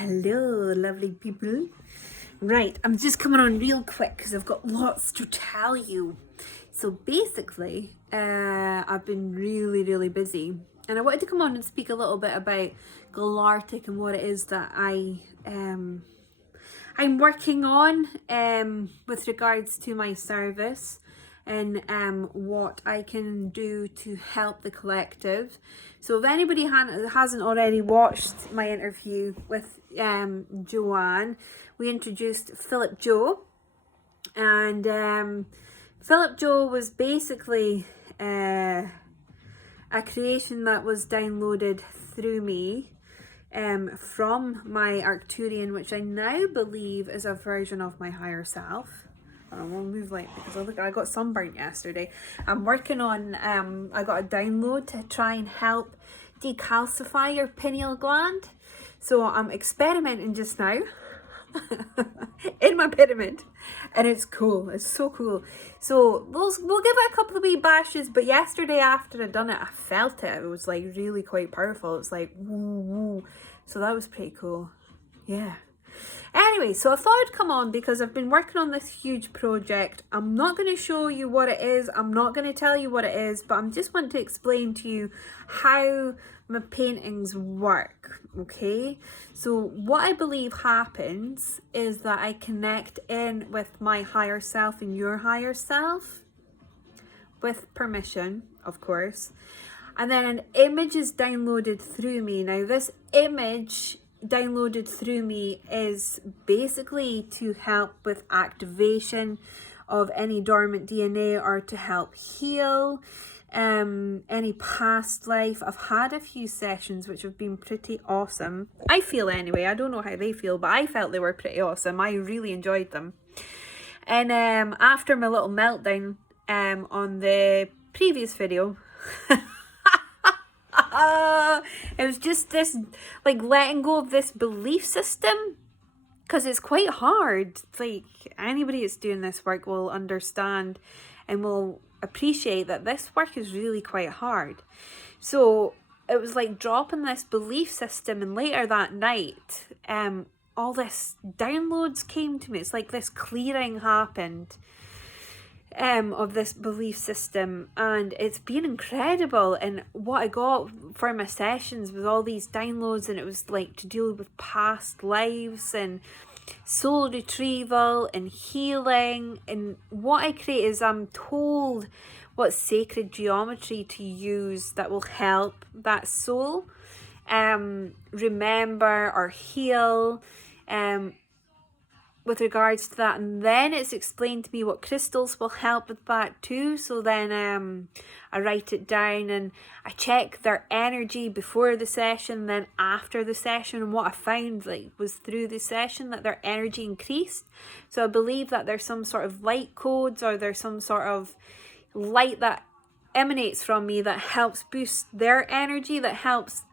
Hello, lovely people. Right, I'm just coming on real quick because I've got lots to tell you. So basically, I've been really busy, and I wanted to come on and speak a little bit about GalArtic and what it is that I'm working on with regards to my service and what I can do to help the collective. So if anybody hasn't already watched my interview with Joanne, we introduced Philip Joe, and Philip Joe was basically a creation that was downloaded through me from my Arcturian, which I now believe is a version of my higher self. I will move light because I got sunburnt yesterday. I'm working on, I got a download to try and help decalcify your pineal gland. So I'm experimenting just now in my pyramid, and it's cool. It's so cool. So we'll give it a couple of wee bashes, but yesterday after I'd done it, I felt it. It was like really quite powerful. It was like woo woo. So that was pretty cool. Yeah. Anyway, so I thought I'd come on because I've been working on this huge project. I'm not going to show you what it is. I'm not going to tell you what it is, but I'm just want to explain to you how my paintings work, okay? So what I believe happens is that I connect in with my higher self and your higher self, with permission, of course. And then an image is downloaded through me. Now this image downloaded through me is basically to help with activation of any dormant DNA or to help heal any past life. I've had a few sessions which have been pretty awesome. I feel anyway. I don't know how they feel, but I felt they were pretty awesome. I really enjoyed them. And after my little meltdown on the previous video, it was just this, like, letting go of this belief system, because it's quite hard. It's like anybody that's doing this work will understand and will appreciate that this work is really quite hard. So it was like dropping this belief system, and later that night all this downloads came to me. It's like this clearing happened of this belief system, and it's been incredible. And what I got for my sessions was all these downloads, and it was like to deal with past lives and soul retrieval and healing. And what I create is, I'm told what sacred geometry to use that will help that soul remember or heal with regards to that. And then it's explained to me what crystals will help with that too. So then I write it down and I check their energy before the session, then after the session. And what I found was through the session that their energy increased. So I believe that there's some sort of light codes, or there's some sort of light that emanates from me that helps boost their energy, that helps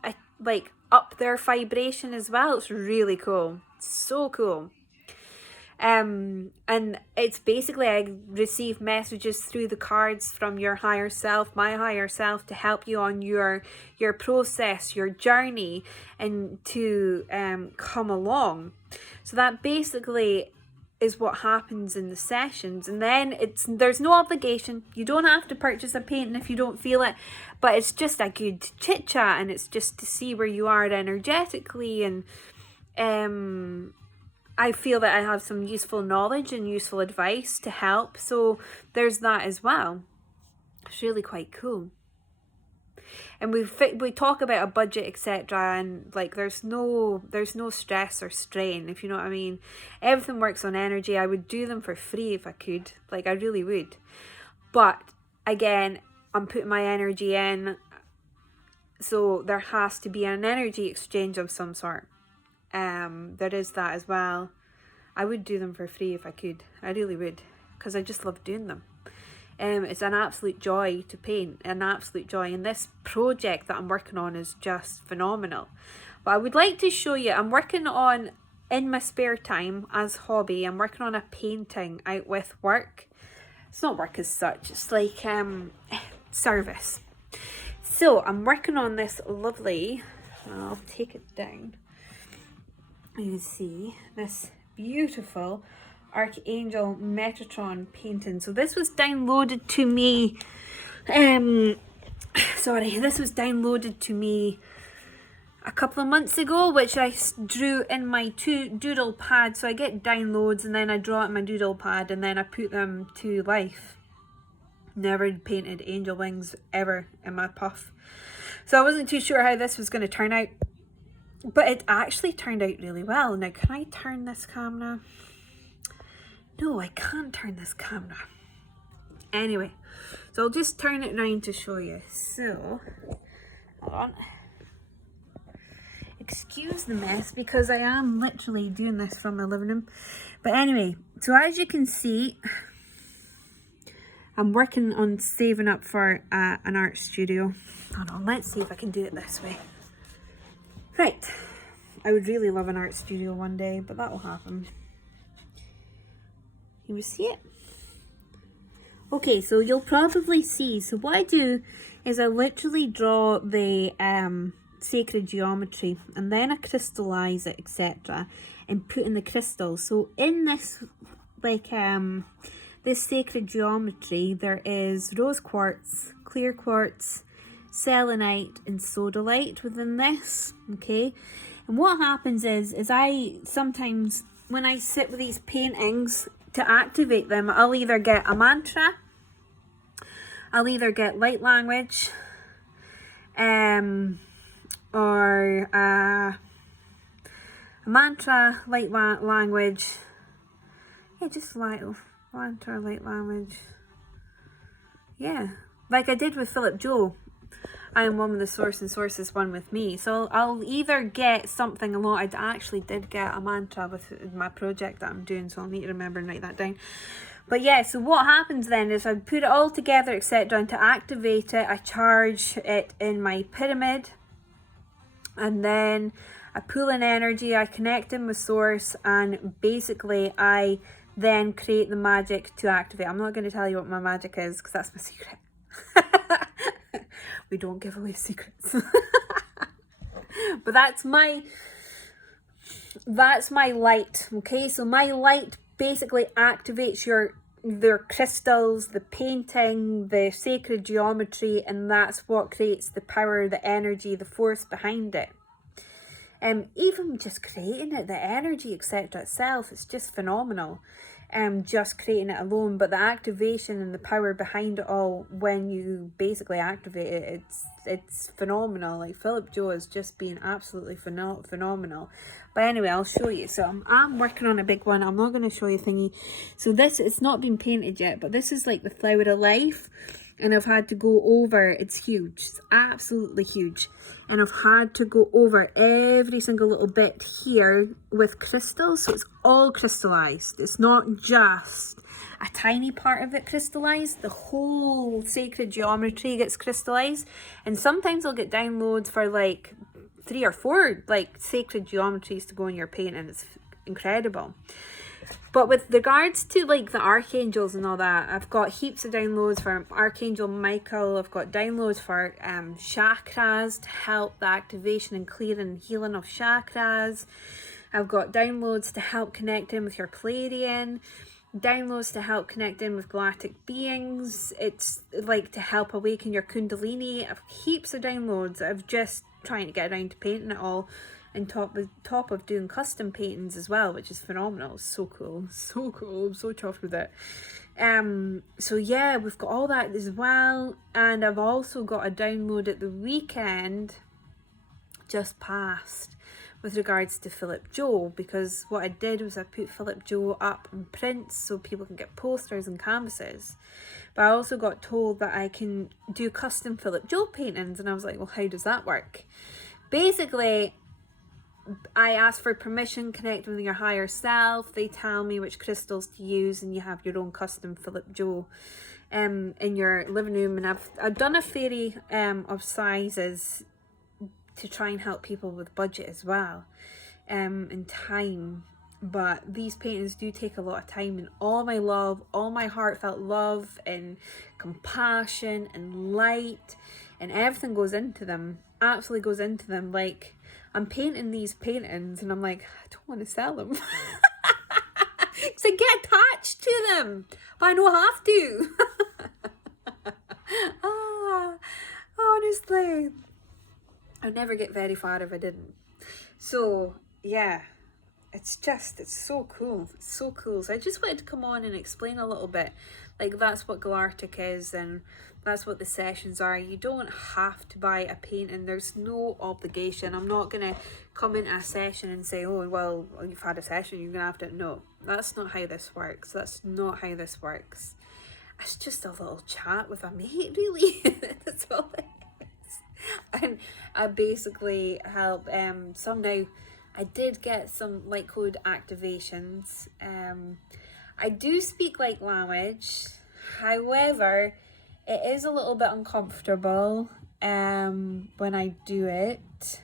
up their vibration as well. It's really cool. It's so cool. And it's basically, I receive messages through the cards from your higher self, my higher self, to help you on your process, your journey, and to come along. So that basically is what happens in the sessions. And then there's no obligation. You don't have to purchase a painting if you don't feel it, but it's just a good chit chat, and it's just to see where you are energetically. And I feel that I have some useful knowledge and useful advice to help. So there's that as well. It's really quite cool. And we talk about a budget, etc. And like there's no stress or strain, if you know what I mean. Everything works on energy. I would do them for free if I could. Like I really would. But again, I'm putting my energy in. So there has to be an energy exchange of some sort. There is that as well. I would do them for free if I could. I really would, because I just love doing them. It's an absolute joy to paint, an absolute joy. And this project that I'm working on is just phenomenal. But I would like to show you, I'm working on, in my spare time as hobby, I'm working on a painting out with work. It's not work as such, it's like service. So I'm working on this lovely, I'll take it down. you see this beautiful Archangel Metatron painting. So this was downloaded to me, this was downloaded to me a couple of months ago, which I drew in my doodle pad. So I get downloads and then I draw it in my doodle pad and then I put them to life. Never painted angel wings ever in my puff. So I wasn't too sure how this was going to turn out. But it actually turned out really well. Now, can I turn this camera? No, I can't turn this camera. Anyway, so I'll just turn it around to show you. So, hold on. Excuse the mess because I am literally doing this from my living room. But anyway, so as you can see, I'm working on saving up for an art studio. Hold on, let's see if I can do it this way. Right, I would really love an art studio one day, but that will happen. You see it? Okay, so you'll probably see. So what I do is I literally draw the sacred geometry and then I crystallize it, etc., and put in the crystals. So in this, like this sacred geometry, there is rose quartz, clear quartz, selenite and sodalite within this. Okay, and what happens is I sometimes, when I sit with these paintings to activate them, I'll either get a mantra, I'll either get light language, or a mantra, light language, yeah, just mantra, light language, yeah, like I did with Philip Joe. I am one with the source and source is one with me. So I'll either get something along. I actually did get a mantra with my project that I'm doing, so I'll need to remember and write that down. But yeah, so what happens then is I put it all together, etc., and to activate it, I charge it in my pyramid, and then I pull in energy, I connect in with source, and basically I then create the magic to activate. I'm not going to tell you what my magic is because that's my secret. We don't give away secrets. But that's my light. Okay, so my light basically activates their crystals, the painting, the sacred geometry, and that's what creates the power, the energy, the force behind it. Even just creating it, the energy, etc. itself, it's just phenomenal. Just creating it alone, but the activation and the power behind it all, when you basically activate it, it's phenomenal. Like Philip Joe has just been absolutely phenomenal. But anyway, I'll show you. So I'm working on a big one. I'm not going to show you thingy. So this, it's not been painted yet, but this is like the flower of life. And I've had to go over, it's huge, it's absolutely huge. And I've had to go over every single little bit here with crystals. So it's all crystallized. It's not just a tiny part of it crystallized. The whole sacred geometry gets crystallized. And sometimes I'll get downloads for like 3 or 4 like sacred geometries to go in your painting. It's incredible. But with regards to like the archangels and all that, I've got heaps of downloads for Archangel Michael. I've got downloads for chakras to help the activation and clearing and healing of chakras. I've got downloads to help connect in with your Pleiadian, downloads to help connect in with galactic beings. It's like to help awaken your Kundalini. I've heaps of downloads. I've just trying to get around to painting it all. And top of doing custom paintings as well, which is phenomenal. So cool, so cool. I'm so chuffed with it. So yeah, we've got all that as well, and I've also got a download at the weekend just past with regards to Philip Joe, because what I did was I put Philip Joe up in prints so people can get posters and canvases. But I also got told that I can do custom Philip Joe paintings, and I was like, well, how does that work? Basically, I ask for permission, connect with your higher self. They tell me which crystals to use, and you have your own custom Philip Joe in your living room. And I've done a fairy of sizes to try and help people with budget as well, and time. But these paintings do take a lot of time, and all my love, all my heartfelt love and compassion and light and everything goes into them, absolutely goes into them. Like, I'm painting these paintings and I'm like, I don't want to sell them. Because I get attached to them, but I don't have to. Honestly, I'd never get very far if I didn't. So yeah, it's so cool. It's so cool. So I just wanted to come on and explain a little bit. Like, that's what GalArtic is, and that's what the sessions are. You don't have to buy a painting. There's no obligation. I'm not going to come into a session and say, oh, well, you've had a session, you're going to have to. No, that's not how this works. That's not how this works. It's just a little chat with a mate, really. That's all it is. And I basically help now. I did get some light code activations. I do speak light language. However, it is a little bit uncomfortable when I do it.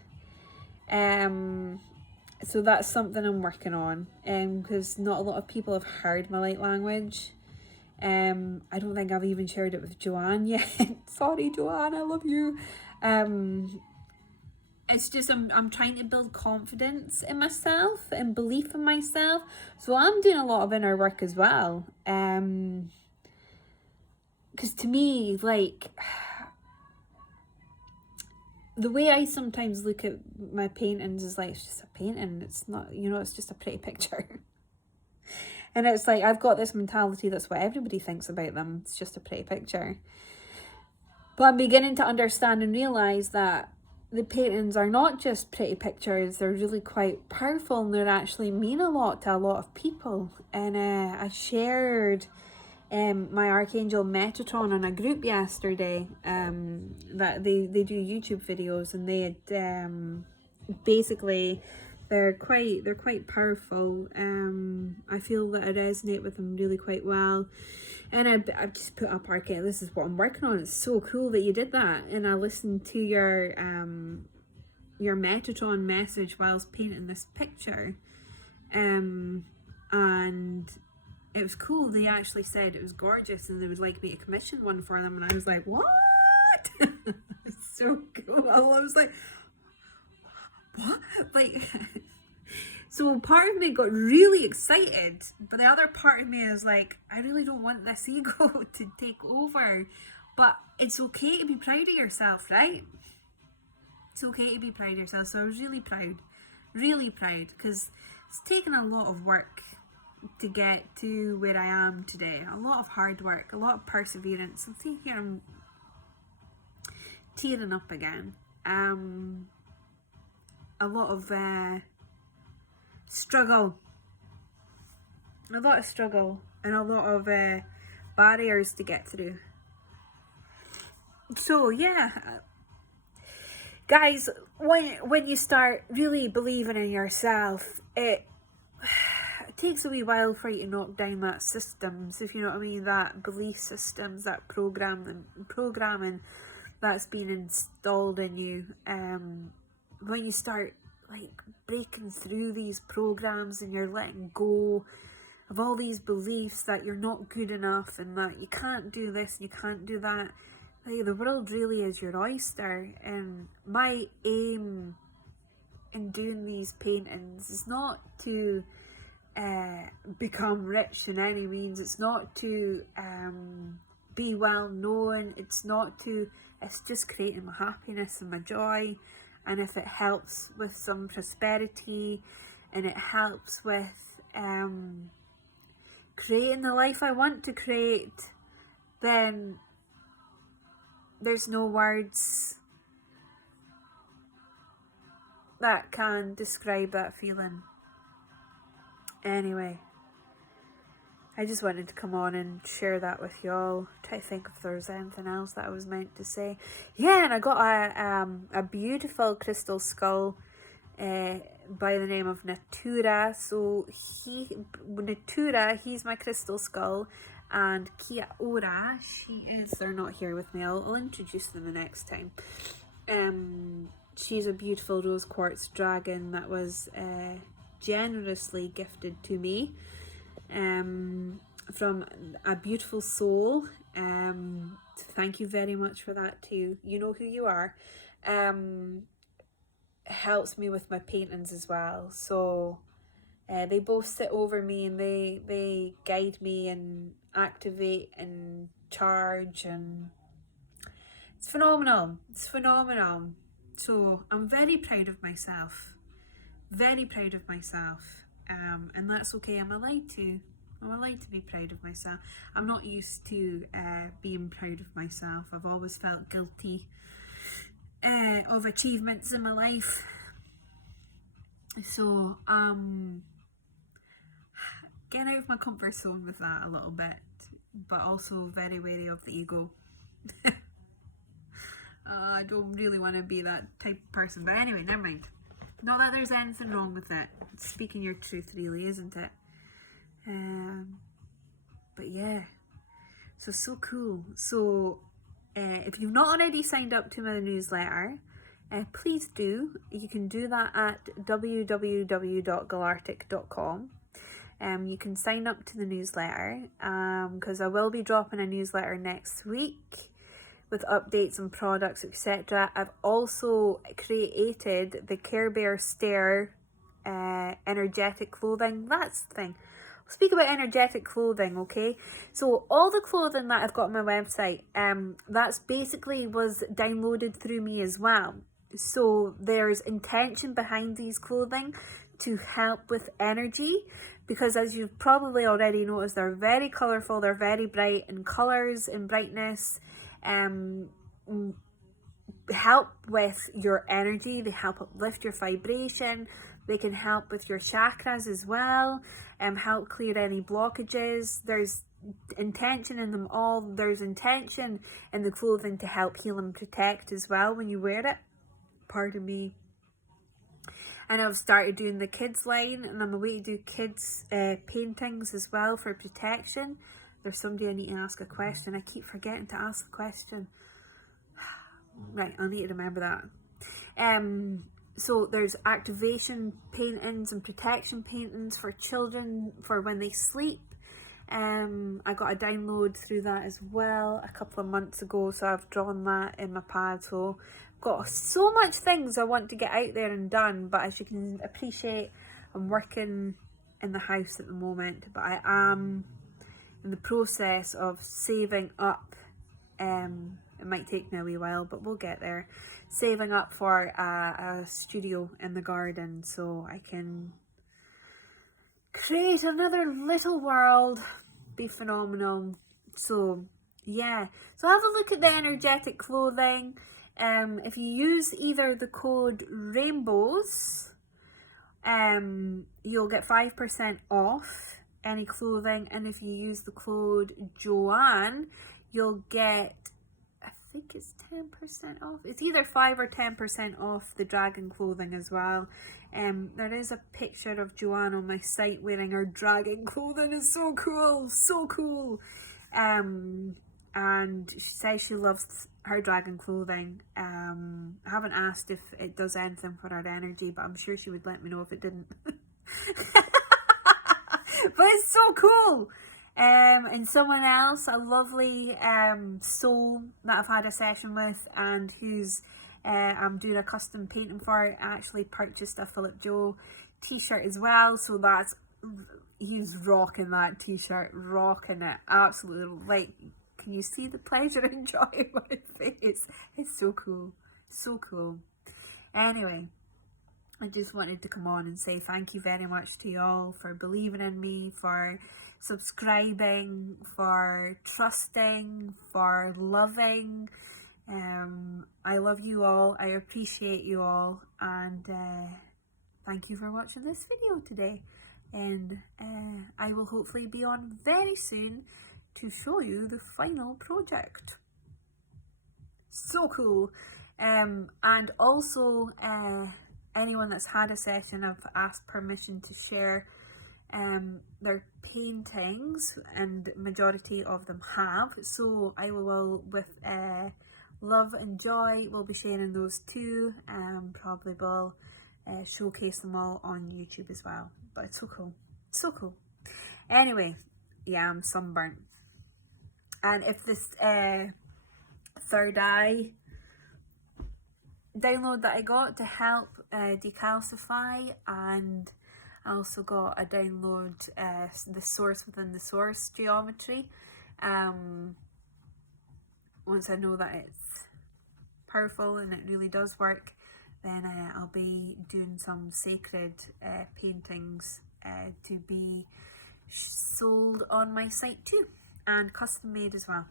So that's something I'm working on. Because not a lot of people have heard my light language. I don't think I've even shared it with Joanne yet. Sorry, Joanne, I love you. It's just I'm trying to build confidence in myself and belief in myself. So I'm doing a lot of inner work as well. Because to me, like, the way I sometimes look at my paintings is like, it's just a painting. It's not, it's just a pretty picture. And it's like, I've got this mentality, that's what everybody thinks about them. It's just a pretty picture. But I'm beginning to understand and realise that the paintings are not just pretty pictures. They're really quite powerful, and they actually mean a lot to a lot of people. And I shared my Archangel Metatron on a group yesterday, that they do YouTube videos, and they had basically they're quite powerful. I feel that I resonate with them really quite well. And I've just put up Archangel, this is what I'm working on. It's so cool that you did that. And I listened to your Metatron message while I was painting this picture. And it was cool. They actually said it was gorgeous and they would like me to commission one for them. And I was like, what? It's so cool. I was like, what? Like, so part of me got really excited, but the other part of me is like, I really don't want this ego to take over. But it's okay to be proud of yourself, right? It's okay to be proud of yourself. So I was really proud, because it's taken a lot of work to get to where I am today. A lot of hard work, a lot of perseverance. And see here, I'm tearing up again. A lot of struggle, and a lot of barriers to get through. So yeah, guys, when you start really believing in yourself, it takes a wee while for you to knock down that systems, if you know what I mean, that belief systems, that programming that's been installed in you. When you start like breaking through these programs and you're letting go of all these beliefs that you're not good enough and that you can't do this and you can't do that, like, the world really is your oyster. And my aim in doing these paintings is not to become rich in any means. It's not to be well known. It's just creating my happiness and my joy. And if it helps with some prosperity and it helps with creating the life I want to create, then there's no words that can describe that feeling. Anyway, I just wanted to come on and share that with y'all. Try to think if there was anything else that I was meant to say. Yeah, and I got a beautiful crystal skull by the name of Natura. So Natura, he's my crystal skull, and Kiaora, they're not here with me. I'll introduce them the next time. She's a beautiful rose quartz dragon that was generously gifted to me from a beautiful soul. Thank you very much for that too. You know who you are. helps me with my paintings as well. So they both sit over me and they guide me and activate and charge, and it's phenomenal. It's phenomenal. So I'm very proud of myself. Very proud of myself. And that's okay. I'm allowed to be proud of myself. I'm not used to being proud of myself. I've always felt guilty of achievements in my life. So getting out of my comfort zone with that a little bit, but also very wary of the ego. I don't really want to be that type of person, but anyway, never mind. Not that there's anything wrong with it. It's speaking your truth, really, isn't it? But yeah, so cool. So if you've not already signed up to my newsletter, please do. You can do that at www.GalArtic.com. You can sign up to the newsletter because I will be dropping a newsletter next week with updates on products, etc. I've also created the Care Bear Stare energetic clothing. That's the thing. I'll speak about energetic clothing, okay? So all the clothing that I've got on my website, that's basically was downloaded through me as well. So there's intention behind these clothing to help with energy, because as you've probably already noticed, they're very colourful, they're very bright in colours and brightness. Help with your energy, they help uplift your vibration, they can help with your chakras as well, help clear any blockages. There's intention in them all. There's intention in the clothing to help heal and protect as well when you wear it. Pardon me. And I've started doing the kids line, and I'm away to do kids paintings as well for protection. There's somebody I need to ask a question. I keep forgetting to ask the question. Right, I need to remember that. So there's activation paintings and protection paintings for children for when they sleep. I got a download through that as well a couple of months ago, so I've drawn that in my pad. So I've got so much things I want to get out there and done, but as you can appreciate, I'm working in the house at the moment, but I am in the process of saving up. It might take me a wee while, but we'll get there. Saving up for a studio in the garden so I can create another little world. Be phenomenal. So yeah, so have a look at the energetic clothing. If you use either the code rainbows, you'll get 5% off any clothing, and if you use the code Joanne, you'll get, I think it's 10% off. It's either 5 or 10% off the dragon clothing as well. There is a picture of Joanne on my site wearing her dragon clothing. It's so cool, so cool. And she says she loves her dragon clothing. I haven't asked if it does anything for her energy, but I'm sure she would let me know if it didn't. But it's so cool. And someone else, a lovely soul that I've had a session with, and who's I'm doing a custom painting for, actually purchased a Philip Joe t-shirt as well. So that's, he's rocking that t-shirt, rocking it, absolutely. Like, can you see the pleasure and joy in my face? It's so cool, so cool. Anyway, I just wanted to come on and say thank you very much to y'all for believing in me, for subscribing, for trusting, for loving. I love you all, I appreciate you all, and thank you for watching this video today. And I will hopefully be on very soon to show you the final project. So cool. And also anyone that's had a session, I've asked permission to share their paintings, and majority of them have, so I will with love and joy will be sharing those too. Probably will showcase them all on YouTube as well, but it's so cool, so cool. Anyway, yeah, I'm sunburnt, and if this third eye download that I got to help decalcify, and I also got a download, the source within the source geometry. Once I know that it's powerful and it really does work, then I'll be doing some sacred paintings to be sold on my site too, and custom made as well.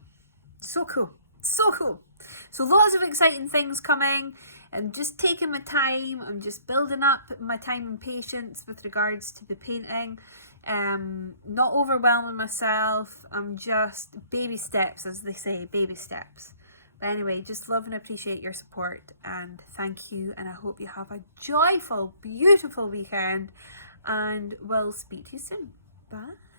So cool, so cool. So lots of exciting things coming. I'm just taking my time. I'm just building up my time and patience with regards to the painting. Not overwhelming myself. I'm just baby steps, as they say, baby steps. But anyway, just love and appreciate your support, and thank you, and I hope you have a joyful, beautiful weekend, and we'll speak to you soon. Bye.